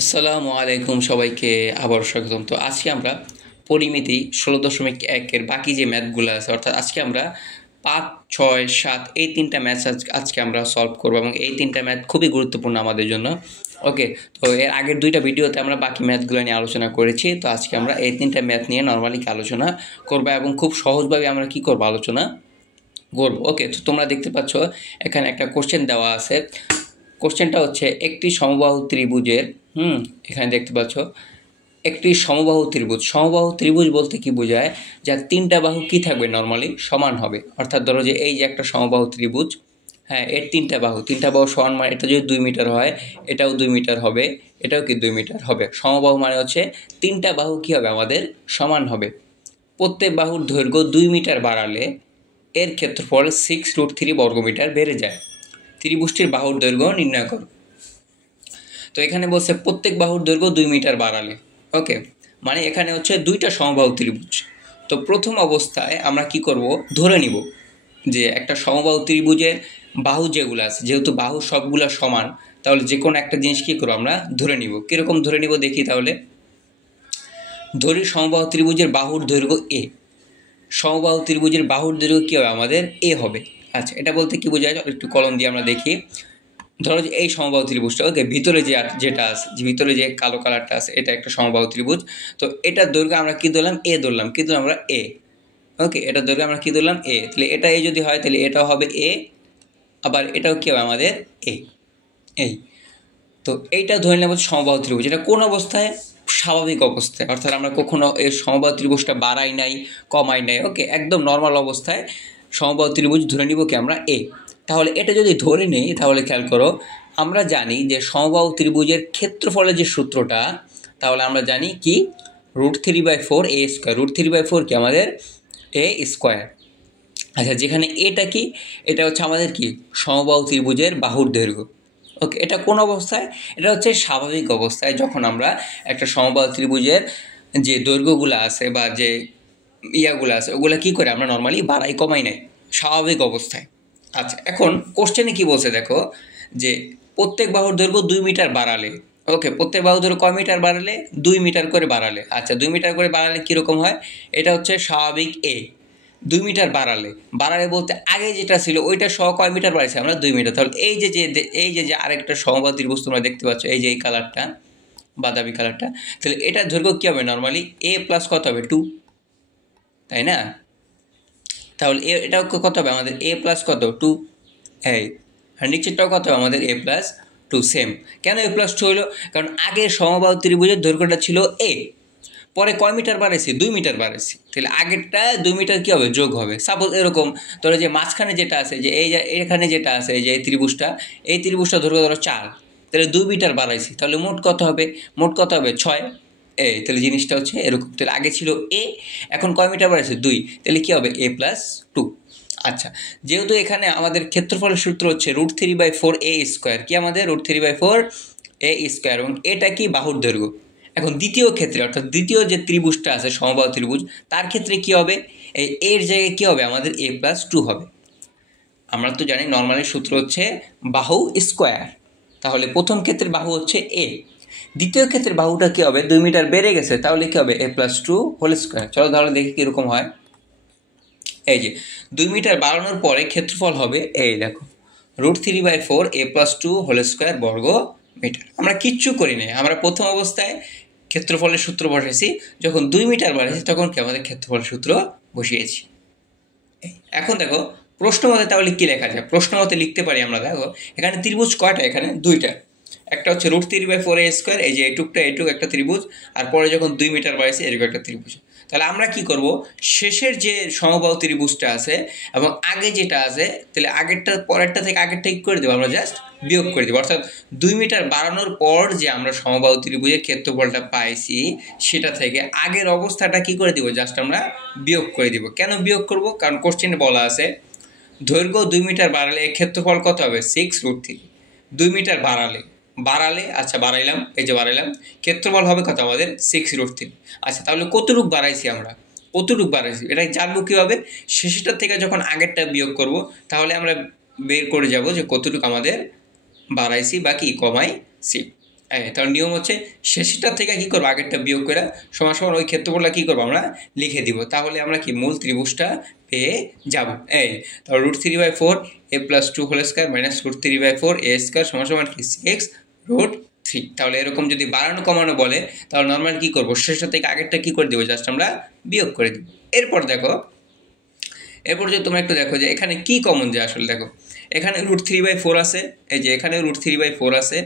আসসালামু আলাইকুম সবাইকে আবার স্বাগতম। তো আজকে আমরা পরিমিতি 16.1 বাকি যে ম্যাথগুলো আছে, অর্থাৎ আজকে আমরা 5, 6, 7 এই তিনটা ম্যাথ আজকে আমরা সলভ করব এবং এই তিনটা ম্যাথ খুবই গুরুত্বপূর্ণ আমাদের জন্য। ওকে, তো এর আগের দুইটা ভিডিওতে আমরা বাকি ম্যাথগুলো নিয়ে আলোচনা করেছি। তো আজকে আমরা এই তিনটা ম্যাথ নিয়ে নর্মালি আলোচনা করব এবং খুব সহজভাবে আমরা কি করব, আলোচনা করব। ওকে, তো তোমরা দেখতে পাচ্ছ এখানে একটা কোশ্চেন দেওয়া আছে। কোশ্চেনটা হচ্ছে একটি সমবাহু ত্রিভুজের এখানে দেখতে পাচ্ছ একটি সমবাহু ত্রিভুজ বলতে কি বোঝায়, যার তিনটা বাহু কি থাকবে, নর্মালি সমান হবে। অর্থাৎ ধরো যে এই যে একটা সমবাহু ত্রিভুজ, হ্যাঁ, এর তিনটা বাহু সমান, মানে এটা যদি 2 মিটার হয় এটাও 2 মিটার হবে, এটাও কি 2 মিটার হবে। সমবাহু মানে হচ্ছে তিনটা বাহু কি হবে, আমাদের সমান হবে। প্রত্যেক বাহুর দৈর্ঘ্য 2 মিটার বাড়ালে এর ক্ষেত্রফল 6√3 বর্গমিটার বেড়ে যায়। ত্রিভুজটির বাহুর দৈর্ঘ্য নির্ণয় করো। তো এখানে বলছে প্রত্যেক বাহুর দৈর্ঘ্য 2 মিটার বাড়ালে। ওকে, মানে এখানে হচ্ছে দুইটা সমবাহু ত্রিভুজ। তো প্রথম অবস্থায় আমরা কি করব, ধরে নিব যে একটা সমবাহু ত্রিভুজের বাহু যেগুলো আছে, যেহেতু বাহু সবগুলো সমান, তাহলে যে কোনো একটা জিনিস কী করবো, আমরা ধরে নিব। কীরকম ধরে নিব দেখি তাহলে। ধরি সমবাহু ত্রিভুজের বাহুর দৈর্ঘ্য এ। সমবাহু ত্রিভুজের বাহুর দৈর্ঘ্য কী হবে, আমাদের এ হবে। আচ্ছা, এটা বলতে কী বোঝায়, একটু কলম দিয়ে আমরা দেখি। ধরো যে এই সমবাহু ত্রিভুজটা, ওকে, ভিতরে যেটা আছে, ভিতরে যে কালো কালারটা আছে, এটা একটা সমবাহু ত্রিভুজ। তো এটার দৈর্ঘ্য আমরা কী ধরলাম, এ ধরলাম, কিন্তু আমরা এ। ওকে, এটার দৈর্ঘ্য আমরা কী ধরলাম, এ। তাহলে এটা এ যদি হয় তাহলে এটাও হবে এ, আবার এটাও কী হবে, আমাদের এ। এই তো এইটা ধরে নেব সমবাহু ত্রিভুজ। এটা কোন অবস্থায়, স্বাভাবিক অবস্থায়, অর্থাৎ আমরা কখনো এই সমবাহু ত্রিভুজটা বাড়াই নাই, কমাই নাই। ওকে, একদম নর্মাল অবস্থায় সমবাহু ত্রিভুজ ধরে নিব কি আমরা এ। তাহলে এটা যদি ধরে নেই তাহলে খেয়াল করো, আমরা জানি যে সমবাহু ত্রিভুজের ক্ষেত্রফলের যে সূত্রটা, তাহলে আমরা জানি কি, √3/4 a স্কোয়ার। √3/4 কি আমাদের এ স্কোয়ার। আচ্ছা, যেখানে এটা কি, এটা হচ্ছে আমাদের কি, সমবাহু ত্রিভুজের বাহুর দৈর্ঘ্য। ওকে, এটা কোন অবস্থায়, এটা হচ্ছে স্বাভাবিক অবস্থায়, যখন আমরা একটা সমবাহু ত্রিভুজের যে দৈর্ঘ্যগুলো আছে বা যে ইয়াগুলো আছে ওগুলো কী করে আমরা নর্মালি বাড়াই কমাই নাই, স্বাভাবিক অবস্থায়। আচ্ছা, এখন কোশ্চেনে কি বলছে দেখো, যে প্রত্যেক বাহুর দৈর্ঘ্য 2 মিটার বাড়ালে। ওকে, প্রত্যেক বাহুর দৈর্ঘ্য কয় মিটার বাড়ালে, 2 মিটার করে বাড়ালে। আচ্ছা, 2 মিটার করে বাড়ালে কীরকম হয়, এটা হচ্ছে স্বাভাবিক এ। 2 মিটার বাড়ালে বলতে আগে যেটা ছিল ওইটা সহ কয় মিটার বাড়াইছে আমরা, 2 মিটার। তাহলে এই যে আরেকটা সমবাহু ত্রিভুজ তোমরা দেখতে পাচ্ছ, এই যে এই কালারটা, বাদামি কালারটা, তাহলে এটার দৈর্ঘ্য কী হবে, নর্মালি এ প্লাস কত হবে, 2, তাই না? তাহলে এটাও কত হবে আমাদের, এ প্লাস কত, 2। এই আর নিচেরটাও কত হবে আমাদের, এ প্লাস 2, সেম। কেন এ প্লাস 2 হলো, কারণ আগে সমবাহু ত্রিভুজের দৈর্ঘ্যটা ছিল এ, পরে কয় মিটার বাড়াইছি, 2 মিটার বাড়াইছি। তাহলে আগেরটা 2 মিটার কী হবে, যোগ হবে। সাপোজ এরকম ধরো যে মাঝখানে যেটা আছে, যে এই যে এখানে যেটা আছে, এই যে এই ত্রিভুজটা দৈর্ঘ্য ধরো 4, তাহলে 2 মিটার বাড়াইছি, তাহলে মোট কত হবে, 6। এই তাহলে জিনিসটা হচ্ছে এরকম। তাহলে আগে ছিল এ, এখন কয় মিটার বাড়াইছে, 2, তাহলে কী হবে, এ প্লাস 2। আচ্ছা, যেহেতু এখানে আমাদের ক্ষেত্রফলের সূত্র হচ্ছে √3/4 a স্কোয়ার, কি আমাদের √3/4 a স্কোয়ার, এবং এটা কি বাহুর দৈর্ঘ্য। এখন দ্বিতীয় ক্ষেত্রে, অর্থাৎ দ্বিতীয় যে ত্রিভুজটা আছে সমবাহু ত্রিভুজ, তার ক্ষেত্রে কি হবে, এই এর জায়গায় কি হবে, আমাদের a প্লাস 2 হবে। আমরা তো জানি নর্মালি সূত্র হচ্ছে বাহু স্কোয়ার। তাহলে প্রথম ক্ষেত্রের বাহু হচ্ছে এ, দ্বিতীয় ক্ষেত্রের বাহুটা কি হবে, 2 মিটার বেড়ে গেছে, তাহলে কি হবে, a প্লাস 2 হোল স্কোয়ার। চলো তাহলে দেখি কীরকম হয়। এই যে 2 মিটার বাড়ানোর পরে ক্ষেত্রফল হবে, এই দেখো, √3/4 a প্লাস 2 হোল স্কোয়ার বর্গ মিটার। আমরা কিচ্ছু করি নাই, আমরা প্রথম অবস্থায় ক্ষেত্রফলের সূত্র বসেছি, যখন 2 মিটার বাড়েছি তখন কি আমাদের ক্ষেত্রফলের সূত্র বসিয়েছি। এখন দেখো প্রশ্ন মতে তাহলে কী লেখা যায়, প্রশ্ন মতে লিখতে পারি আমরা। দেখো এখানে ত্রিভুজ কয়টা, এখানে 2টা। একটা হচ্ছে √3/4 a স্কোয়ার, এই যে এটুক একটা ত্রিভুজ, আর পরে যখন 2 মিটার বাড়াইছে এরকম একটা ত্রিভুজ। তাহলে আমরা কি করব, শেষের যে সমবাহু ত্রিভুজটা আছে এবং আগে যেটা আছে, তাহলে আগেরটা পরেরটা থেকে আগেরটা কি করে দেবো, আমরা জাস্ট বিয়োগ করে দেবো। অর্থাৎ 2 মিটার বাড়ানোর পর যে আমরা সমবাহু ত্রিভুজের ক্ষেত্রফলটা পাইছি, সেটা থেকে আগের অবস্থাটা কি করে দিব, জাস্ট আমরা বিয়োগ করে দিব। কেন বিয়োগ করব, কারণ কোশ্চেনে বলা আছে দৈর্ঘ্য 2 মিটার বাড়ালে ক্ষেত্রফল কত হবে, 6√3। 2 মিটার বাড়ালে আচ্ছা বাড়াইলাম, এই যে বাড়াইলাম, ক্ষেত্রফল হবে কত আমাদের, 6√3। আচ্ছা, তাহলে কতটুক বাড়াইছি আমরা, এটা জানবো কীভাবে, শেষটার থেকে যখন আগেরটা বিয়োগ করব, তাহলে আমরা বের করে যাব যে কতটুকু আমাদের বাড়াইছি বা কি কমাইছি। তাহলে নিয়ম হচ্ছে শেষটা থেকে কি করবো, আগেরটা বিয়োগ করে সমান সমান ওই ক্ষেত্রফলটা কি করবো আমরা লিখে দিব, তাহলে আমরা কি মূল ত্রিভুজটা পেয়ে যাব। তাহলে √3/4 a + 2 whole square minus √3/4 a square সমান সমান কি 6√3। তাহলে এরকম যদি বাড়ানো কমানো বলে তাহলে নর্মাল কি করবো, শেষটা থেকে আগেরটা কি করে দেবো, জাস্ট আমরা বিয়োগ করে দিব। এরপর যদি তোমরা একটু দেখো যে এখানে কি কমন যায়, আসলে দেখো এখানে √3/4 আছে, এই যে এখানেও √3/4 আছে,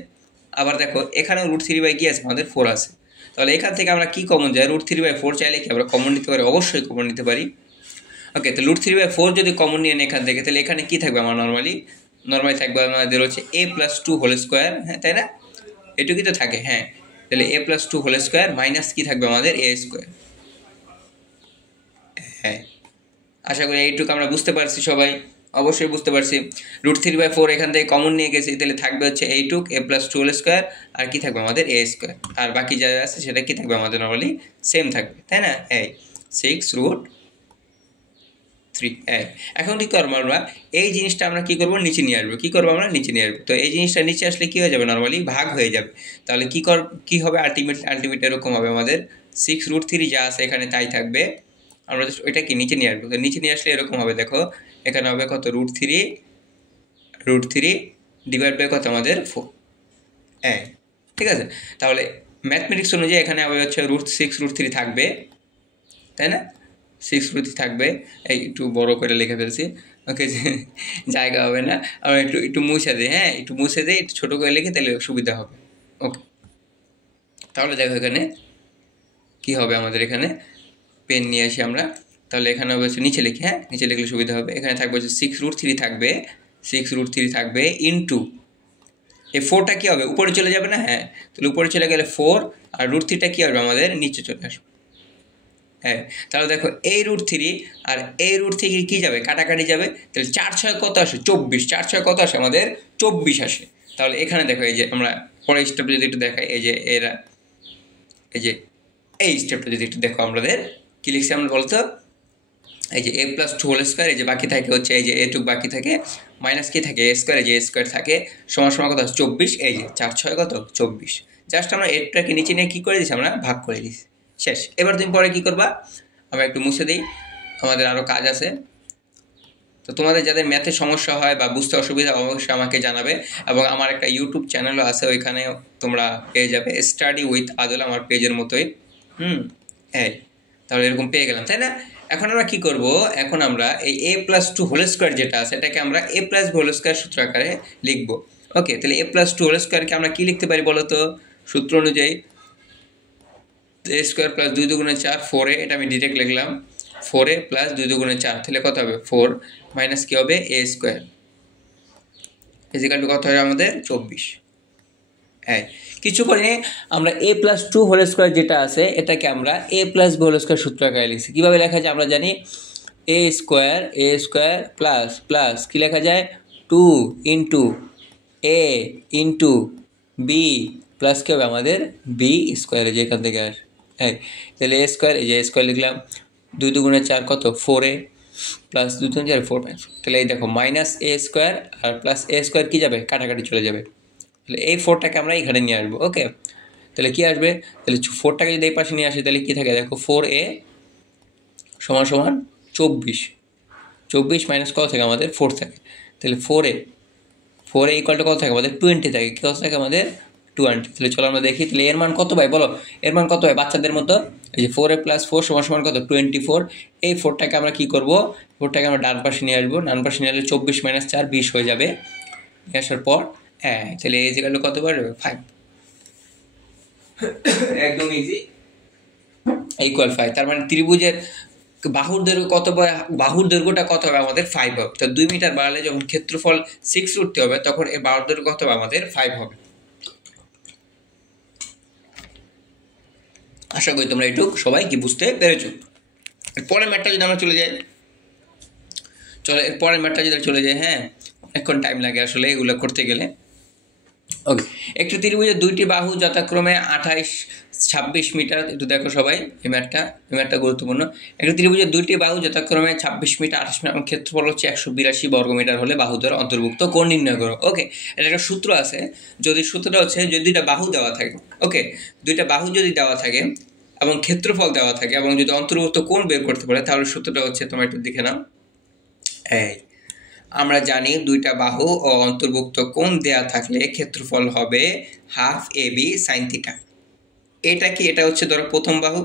আবার দেখো এখানেও √3 কি আছে আমাদের 4 আছে। তাহলে এখান থেকে আমরা কি কমন যায়, √3/4 চাইলে কি আমরা কমন নিতে পারি, অবশ্যই কমন নিতে পারি। ওকে, তো √3/4 যদি কমন নিয়ে এখান থেকে, তাহলে এখানে কি থাকবে আমার নর্মালি থাকবে আমাদের হচ্ছে a + 2 হোল স্কোয়ার, হ্যাঁ তাই না, এটুকুই তো থাকে। হ্যাঁ, তাহলে a + 2 হোল স্কোয়ার মাইনাস কি থাকবে আমাদের a স্কোয়ার। হ্যাঁ, আশা করি এইটুকু আমরা বুঝতে পারছি, সবাই অবশ্যই বুঝতে পারছি। √3/4 এখান থেকে কমন নিয়ে গেছি, তাহলে থাকবে হচ্ছে এইটুক a + 2 হোল স্কোয়ার, আর কি থাকবে আমাদের a স্কোয়ার, আর বাকি যা আছে সেটা কি থাকবে আমাদের নর্মালি সেম থাকবে, তাই না। 6√3। এখন কি করবো আমরা, এই জিনিসটা আমরা কি করবো, নিচে নিয়ে আসবো। কি করবো আমরা, নিচে নিয়ে আসবো। তো এই জিনিসটা নিচে আসলে কি হয়ে যাবে, নর্মালি ভাগ হয়ে যাবে। তাহলে কি হবে, আলটিমেট এরকম হবে আমাদের 6√3 যা আছে এখানে তাই থাকবে, আমরা জাস্ট ওইটা কি নিচে নিয়ে আসবো। তো নিচে নিয়ে আসলে এরকম হবে, দেখো এখানে হবে কত, √3 ডিভাইড বাই কত আমাদের 4। ঠিক আছে, তাহলে ম্যাথমেটিক্স অনুযায়ী এখানে হবে হচ্ছে √6√3 থাকবে, তাই না, 6√3 থাকবে। একটু বড় করে লিখে ফেলছি, ওকে, জায়গা হবে না, আমরা একটু মুছে দিই। হ্যাঁ, একটু মুছে দিই, একটু ছোটো করে লিখে, তাহলে সুবিধা হবে। ওকে, তাহলে দেখো এখানে কি হবে আমাদের, এখানে পেন নিয়ে আসি আমরা, তাহলে এখানে হবে হচ্ছে নিচে লিখি, হ্যাঁ নিচে লিখলে সুবিধা হবে। এখানে থাকবে হচ্ছে 6√3 থাকবে, 6√3 থাকবে ইন্টু এই 4টা কী হবে, উপরে চলে যাবে না। হ্যাঁ, তাহলে উপরে চলে গেলে 4, আর √3টা কী হবে আমাদের নিচে চলে আসবে। হ্যাঁ, তাহলে দেখো এই √3 আর এই √3 কী যাবে, কাটাকাটি যাবে, তাহলে 4×6 কত আসে, 24, 4×6 কত আসে আমাদের 24 আসে। তাহলে এখানে দেখো এই যে আমরা পরের স্টেপটা যদি একটু দেখাই, এই যে এই স্টেপটা যদি একটু দেখো, আমাদের কী লিখছি আমরা বলতো, এই যে a + 2 হোল স্কোয়ার, এই যে বাকি থাকে হচ্ছে এই যে এটুক বাকি থাকে, মাইনাস কি থাকে a স্কোয়ার, এই যে a স্কোয়ার থাকে সমান সমান কত 24, এই যে 4×6 কত 24। জাস্ট আমরা এটাকে নিচে নিয়ে কী করে দিচ্ছি, আমরা ভাগ করে দিচ্ছি, শেষ। এবার তুমি পরে কী করবা, আমরা একটু মুছে দিই, আমাদের আরও কাজ আছে। তো তোমাদের যাদের ম্যাথে সমস্যা হয় বা বুঝতে অসুবিধা, অবশ্যই আমাকে জানাবে, এবং আমার একটা ইউটিউব চ্যানেলও আছে, ওইখানে তোমরা পেয়ে যাবে স্টাডি উইথ আদল, আমার পেজের মতোই। তাহলে এরকম পেয়ে গেলাম, তাই না। এখন আমরা কি করব, এখন আমরা এই a + 2 হোল স্কোয়ার যেটা আছে এটাকে আমরা a + b হোল স্কোয়ার সূত্র আকারে লিখব। ওকে, তাহলে a + 2 হোল স্কোয়ারকে আমরা কি লিখতে পারি বলো তো, সূত্র অনুযায়ী a স্কোয়ার + 2 × 4, 4a, এটা আমি ডিরেক্ট লিখলাম, 4a + 2 × 4, তাহলে কত হবে 4 মাইনাস কি হবে a স্কোয়ার ইজিক্যাল টু কত হবে আমাদের 24। কিছু করে আমরা a + 2 হোল স্কোয়ার যেটা আছে এটাকে আমরা a + b হোল স্কোয়ার সূত্র আকারে লিখছি। কীভাবে লেখা যায় আমরা জানি, a স্কোয়ার প্লাস কী লেখা যায়, 2 × a × b প্লাস কী হবে আমাদের b স্কোয়ারে, যে এখান থেকে আসে। তাহলে a স্কোয়ার, এই যে a স্কোয়ার লিখলাম, 2 × 4 কত 4a প্লাস 2 × 4 4, তাহলে এই দেখো মাইনাস a স্কোয়ার আর প্লাস a স্কোয়ার কী যাবে, কাটাকাটি চলে যাবে। তাহলে এই 4টাকে আমরা এখানে নিয়ে আসবো। ওকে, তাহলে কী আসবে, তাহলে 4টাকে যদি এই পাশে নিয়ে আসি তাহলে কী থাকে, দেখো 4a সমান 24 মাইনাস কত থাকে আমাদের 4 থাকে, তাহলে 4a ইকুয়াল টু কত থাকে আমাদের 20 থাকে, কত থাকে আমাদের 20। তাহলে চলো আমরা দেখি, তাহলে এর মান কত পাই বলো, এর মান কত হয় বাচ্চাদের মতো, এই যে 4a + 4 সমান কত 24। এই 4টাকে আমরা কী করবো, 4টাকে আমরা ডান পাশে নিয়ে আসবো, ডান পাশে নিয়ে আসলে 24 - 4 20 হয়ে যাবে। নিয়ে আসার পর তাহলে এই জায়গাটা কত পারবে 5, একদম ইজি, ইকুয়াল 5। তার মানে ত্রিভুজের বাহুর দৈর্ঘ্য কত, বাহুর দৈর্ঘ্যটা কত হবে আমাদের 5 হবে। তো 2 মিটার বাড়ালে যখন ক্ষেত্রফল 6 হবে তখন এই বাহুর দৈর্ঘ্য কত হবে আমাদের 5 হবে। আশা করি তোমরা এটুক সবাই কি বুঝতে পেরেছো। এরপরের ম্যাটটা যদি আমরা চলে যাই, চলো এরপরের ম্যাটটা যদি চলে যাই, হ্যাঁ অনেকক্ষণ টাইম লাগে আসলে এগুলো করতে গেলে। ওকে, একটি ত্রিভুজের দুইটি বাহু যথাক্রমে 28 26 মিটার। একটু দেখো সবাই এই ম্যাথটা গুরুত্বপূর্ণ। একটি ত্রিভুজের দুইটি বাহু যথাক্রমে 26 মিটার 28 মিটার এবং ক্ষেত্রফল হচ্ছে 182 বর্গমিটার হলে বাহুদ্বয় অন্তর্ভুক্ত কোণ নির্ণয় করো। ওকে, এটা একটা সূত্র আছে। যদি সূত্রটা হচ্ছে যদি দুইটা বাহু দেওয়া থাকে, ওকে, দুইটা বাহু যদি দেওয়া থাকে এবং ক্ষেত্রফল দেওয়া থাকে এবং যদি অন্তর্ভুক্ত কোণ বের করতে পারে, তাহলে সূত্রটা হচ্ছে, তোমরা একটু দেখে নাও। এই আমরা জানি দুইটা বাহু ও অন্তর্ভুক্ত কোণ দেয়া থাকলে ক্ষেত্রফল হবে হাফ AB sin থিটা। এটা কি? এটা হচ্ছে ধরো প্রথম বাহু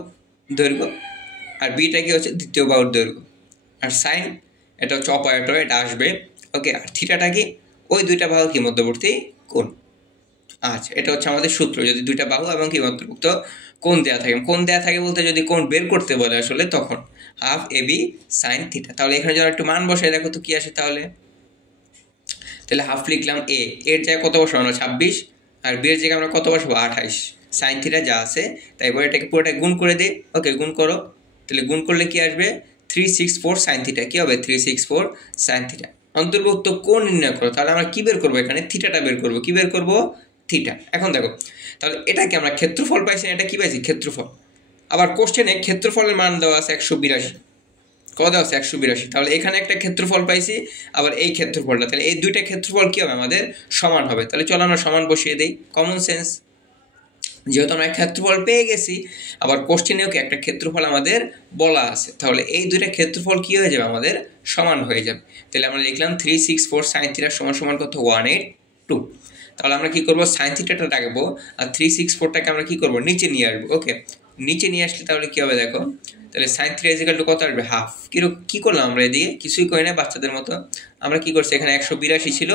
দৈর্ঘ্য, আর বিটা কি হচ্ছে দ্বিতীয় বাহুর দৈর্ঘ্য, আর সাইন এটা হচ্ছে অপারেটর, এটা আসবে। ওকে, আর থিটাটা কি? ওই দুইটা বাহু কি মধ্যবর্তী কোণ। আচ্ছা, এটা হচ্ছে আমাদের সূত্র। যদি দুইটা বাহু এবং কি অন্তর্ভুক্ত কোণ দেওয়া থাকে, কোণ দেওয়া থাকে বলতে যদি কোণ বের করতে বলে আসলে, তখন হাফ AB sin থিটা। তাহলে এখানে যারা একটু মান বসায় দেখো তো কি আসে। তাহলে হাফ লিখলাম, এর জায়গায় কত বসাবো আমরা 26, আর বি এর জায়গায় আমরা কত বসাবো 28। সাইন থিটা যা আছে তাই এটাকে পুরোটা গুণ করে দিই। ওকে, গুণ করো। তাহলে গুণ করলে কি আসবে? 364 সাইন থিটা। কি হবে? 364 সাইন থিটা। অন্তর্ভুক্ত কোণ নির্ণয় করো। তাহলে আমরা কি বের করবো? এখানে থিটাটা বের করবো। কি বের করবো? থিটা। এখন দেখো, তাহলে এটাকে আমরা ক্ষেত্রফল পাইছি, এটা কি পাইছি? ক্ষেত্রফল। আবার কোশ্চেনে ক্ষেত্রফলের মান দেওয়া আছে 182। কত আছে? 182। তাহলে এখানে একটা ক্ষেত্রফল পাইছি, আবার এই ক্ষেত্রফলটা। তাহলে এই দুইটা ক্ষেত্রফল কি হবে? আমাদের সমান হবে। তাহলে চলো আমরা সমান বসিয়ে দিই। কমন সেন্স, যেহেতু আমরা ক্ষেত্রফল পেয়ে গেছি, আবার কোশ্চেনেও কি একটা ক্ষেত্রফল আমাদের বলা আছে, তাহলে এই দুইটা ক্ষেত্রফল কি হয়ে যাবে? আমাদের সমান হয়ে যাবে। তাহলে আমরা লিখলাম 364 সাইন থিটা সমান সমান কত? 182। তাহলে আমরা কি করবো? সাইন থিটাটা রাখবো, আর 364টাকে আমরা কি করবো? নিচে নিয়ে আসবো। ওকে, নিচে নিয়ে আসলে তাহলে কি হবে দেখো। তাহলে sine theta is equal to কত আসবে? হাফ। কি করলাম আমরা এদিকে? কিছুই করি না, বাচ্চাদের মতো। আমরা কি করছি? এখানে 182 ছিল,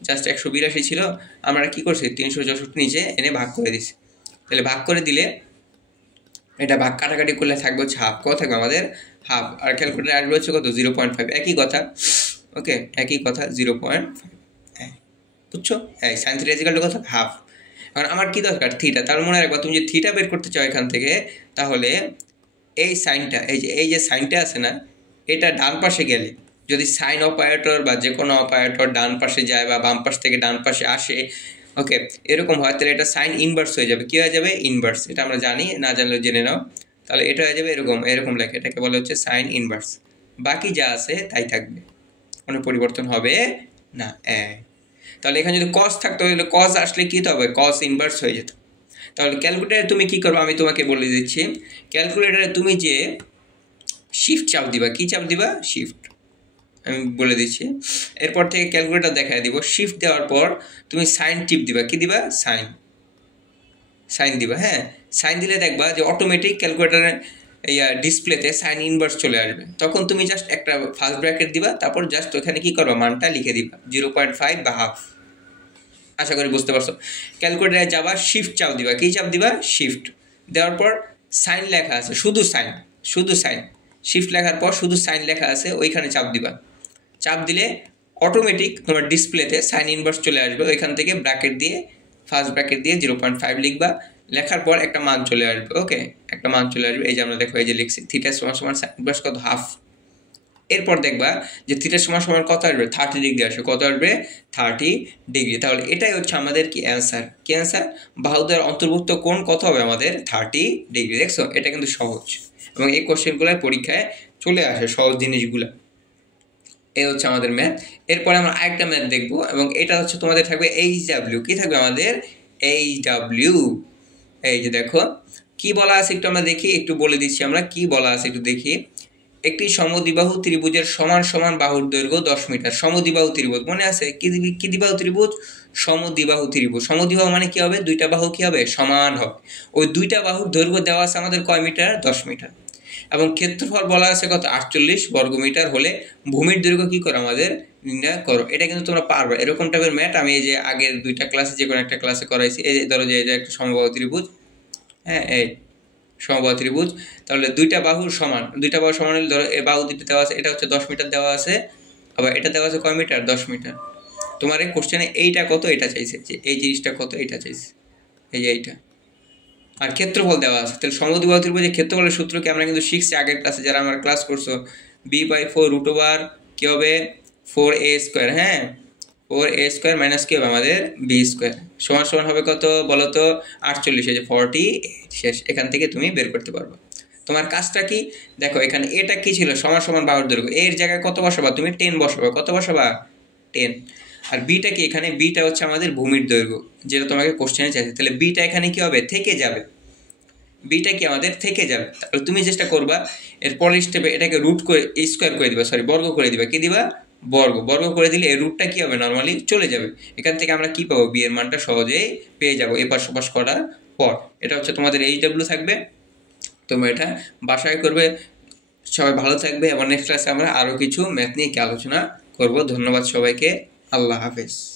জাস্ট 182 ছিল, আমরা কি করছি? 364 নিচে এনে ভাগ করে দিছি। তাহলে ভাগ করে দিলে এটা ভাগ কাটাকাটি করলে থাকবে হচ্ছে হাফ। কত থাকবে আমাদের? হাফ। আর ক্যালকুলেটার আসবে হচ্ছে কত? 0.5। একই কথা। ওকে, একই কথা, 0.5। বুঝছো? এই sine theta is equal to কত? হাফ। এখন আমার কি দরকার? থিটা। তার মনে রাখবা, তুমি যদি থিটা বের করতে চাও এখান থেকে, তাহলে এই সাইনটা, এই যে সাইনটা আছে না, এটা ডান পাশে গেলে, যদি সাইন অপারেটর বা যে কোনো অপারেটর ডান পাশে যায় বা বাম পাশ থেকে ডান পাশে আসে, ওকে, এরকম হয়, তাহলে এটা সাইন ইনভার্স হয়ে যাবে। কি হয়ে যাবে? ইনভার্স। এটা আমরা জানি, না জানলেও জেনে নাও। তাহলে এটা হয়ে যাবে এরকম লেখা, এটাকে বলা হচ্ছে সাইন ইনভার্স। বাকি যা আছে তাই থাকবে, কোনো পরিবর্তন হবে না। তাহলে এখানে যদি কস থাকতো, তাহলে কস আসলে কী হবে? কস ইনভার্স হয়ে যেত। তাহলে ক্যালকুলেটারে তুমি কি করবে আমি তোমাকে বলে দিচ্ছি। ক্যালকুলেটারে তুমি যে শিফট চাপ দিবা, কি চাপ দিবা? শিফট। আমি বলে দিচ্ছি, এরপর থেকে ক্যালকুলেটার দেখায় দিব। শিফট দেওয়ার পর তুমি সাইন টিপ দিবা। কি দিবা? সাইন দিবা। হ্যাঁ, সাইন দিলে দেখবা যে অটোমেটিক ক্যালকুলেটারের ডিসপ্লেতে সাইন ইনভার্স চলে আসবে। তখন তুমি জাস্ট একটা ফার্স্ট ব্র্যাকেট দিবা, তারপর জাস্ট ওখানে কি করবা? মানটা লিখে দিবা, 0.5 বা হাফ। আশা করি বুঝতে পারছো। ক্যালকুলেটারে যাবা, শিফট চাপ দিবা। কি চাপ দিবা? শিফট দেওয়ার পর সাইন লেখা আছে, শুধু সাইন। শিফট লেখার পর শুধু সাইন লেখা আছে, ওইখানে চাপ দিবা। চাপ দিলে অটোমেটিক তোমার ডিসপ্লেতে সাইন ইনভার্স চলে আসবে। ওইখান থেকে ব্র্যাকেট দিয়ে, ফার্স্ট ব্র্যাকেট দিয়ে 0.5 লিখবা। লেখার পর একটা মান চলে আসবে। ওকে, একটা মান চলে আসবে। এই যে আমরা দেখো, এই যে লিখছি থিটা সমান সমান সাইন ইনভার্স কত? হাফ। এরপর দেখবা যে থিটা সমান সমান কত আসবে? 30 ডিগ্রি আসবে। কত আসবে? 30 ডিগ্রি। তাহলে এটাই হচ্ছে আমাদের কি অ্যান্সার। কি অ্যান্সার? বাহুদ্বয়ের অন্তর্ভুক্ত কোণ কত হবে আমাদের? 30 ডিগ্রি। দেখছো, এটা কিন্তু সহজ, এবং এই কোশ্চেনগুলো পরীক্ষায় চলে আসে, সহজ জিনিসগুলো। এই হচ্ছে আমাদের ম্যাথ। এরপরে আমরা আরেকটা ম্যাথ দেখবো, এবং এটা হচ্ছে তোমাদের থাকবে HW। কি থাকবে আমাদের? HW। এই যে দেখো কি বলা আছে, একটু আমরা দেখি, একটু বলে দিচ্ছি আমরা কি বলা আছে, একটু দেখি। একটি সমদ্বিবাহু ত্রিভুজের সমান সমান বাহুর দৈর্ঘ্য 10 মিটার। সমদ্বিবাহু ত্রিভুজ মনে আছে? কি দ্বিবাহু ত্রিভুজ? সমদ্বিবাহু ত্রিভুজ। সমদ্বিবাহু মানে কি হবে? দুইটা বাহু কি হবে? সমান হবে। ওই দুইটা বাহুর দৈর্ঘ্য দেওয়া আছে আমাদের কয় মিটার? 10 মিটার। এবং ক্ষেত্রফল বলা আছে কত? 48 বর্গমিটার হলে ভূমির দৈর্ঘ্য কি করো আমাদের? নির্ণয় করো। এটা কিন্তু তোমরা পারবে, এরকম টাইপের ম্যাথ আমি এই যে আগের দুইটা ক্লাসে যে কোনো একটা ক্লাসে করাইছি। এই ধরো যে একটা সমবাহু ত্রিভুজ, হ্যাঁ, এই সমবাহু ত্রিভুজ। তাহলে দুইটা বাহুর সমান, দুইটা বাহু সমান হলে ধরো এই বাহু দুটো দেওয়া আছে, এটা হচ্ছে 10 মিটার দেওয়া আছে, আবার এটা দেওয়া আছে কয় মিটার? 10 মিটার। তোমার এই কোশ্চেনে এইটা কত? এটা চাইছে, যে এই জিনিসটা কত? এটা চাইছে, এই যে এইটা। আর ক্ষেত্রফল দেওয়া আছে। তাহলে সমদ্বিবাহু ত্রিভুজের ক্ষেত্রফলের সূত্র কি আমরা কিন্তু শিখছি আগের ক্লাসে, যারা আমার ক্লাস করছো। b/4 √, কি হবে? 4a²। হ্যাঁ, 4a² মাইনাস কি হবে আমাদের b² সমান সমান হবে কত বলো তো 48, এই যে 48 শেষ। এখান থেকে তুমি বের করতে পারবে। তোমার কাজটা কি দেখো, এখানে এটা কি ছিল সমান সমান বাহুর দৈর্ঘ্য, এর জায়গায় কত বসাবা তুমি 10 বসাবা, কত বসাবা 10। আর বিটা কি, এখানে বিটা হচ্ছে আমাদের ভূমির দৈর্ঘ্য যেটা তোমাকে কোশ্চেনে চাইছে, তাহলে বিটা এখানে কি হবে থেকে যাবে, বিটা কি আমাদের থেকে যাবে। তাহলে তুমি চেষ্টা করবা এর পরের স্টেপে এটাকে রুট করে স্কোয়ার করে দিবা, সরি বর্গ করে দিবা, কি দিবা বর্গ, বর্গ করে দিলে এই রুটটা কি হবে নর্মালি চলে যাবে। এখান থেকে আমরা কি পাবো বি এর মানটা সহজেই পেয়ে যাবো এপাশ ওপাশ করার পর। এটা হচ্ছে তোমাদের এইচডব্লিউ থাকবে, তোমরা এটা বাসায় করবে। সবাই ভালো থাকবে এবং নেক্সট ক্লাসে আমরা আরও কিছু ম্যাথ নিয়ে আলোচনা করব। ধন্যবাদ সবাইকে, আল্লাহ হাফেজ।